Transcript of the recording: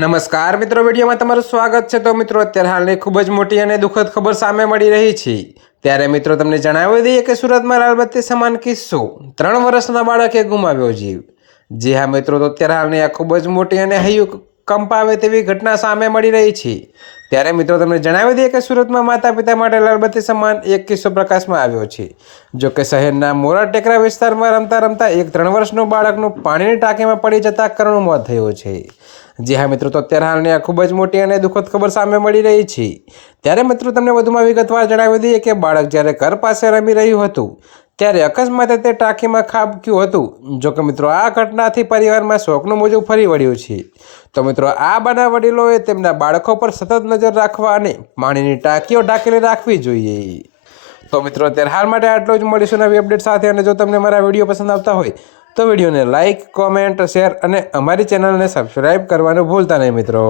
નમસ્કાર મિત્રો, વિડીયોમાં તમારું સ્વાગત છે। તો મિત્રો, અત્યારે હાલની ખૂબ જ મોટી અને દુઃખદ ખબર સામે મળી રહી છે। ત્યારે મિત્રો તમને જણાવી દઈએ કે સુરતમાં લાલબત્તી સમાન કિસ્સો, 3 વર્ષના બાળકે ગુમાવ્યો જીવ। જી હા મિત્રો, તો અત્યારે હાલની આ ખૂબ જ મોટી અને હૈયું કંપાવે તેવી ઘટના સામે મળી રહી છે। ત્યારે મિત્રો તમને જણાવી દઈએ કે સુરતમાં માતા પિતા માટે લાલબત્તી સમાન એક કિસ્સો પ્રકાશમાં આવ્યો છે। જો કે શહેરના મોરા ટેકરા વિસ્તારમાં રમતા રમતા એક 3 વર્ષનું બાળકનું પાણીની ટાંકીમાં પડી જતા કરુણ મોત થયું છે। જી હા મિત્રો, તો અત્યારે હાલની આ ખૂબ જ મોટી અને દુઃખદ ખબર સામે મળી રહી છે। ત્યારે મિત્રો તમને વધુમાં વિગતવાર જણાવી દઈએ કે બાળક જ્યારે ઘર પાસે રમી રહ્યું હતું ત્યારે અકસ્માતે તે ટાંકીમાં ખાબક્યું હતું। જો કે મિત્રો આ ઘટનાથી પરિવારમાં શોકનું મોજું ફરી વળ્યું છે। તો મિત્રો આ બનાવ વડીલોએ તેમના બાળકો પર સતત નજર રાખવા અને પાણીની ટાંકીઓ ઢાંકેલી રાખવી જોઈએ। તો મિત્રો અત્યારે હાલ માટે આટલું જ, મળીશું નવી અપડેટ સાથે। અને જો તમને મારા વિડીયો પસંદ આવતા હોય તો વિડીયોને લાઇક, કોમેન્ટ, શેર અને અમારી ચેનલને સબસ્ક્રાઈબ કરવાનું ભૂલતા નહીં મિત્રો।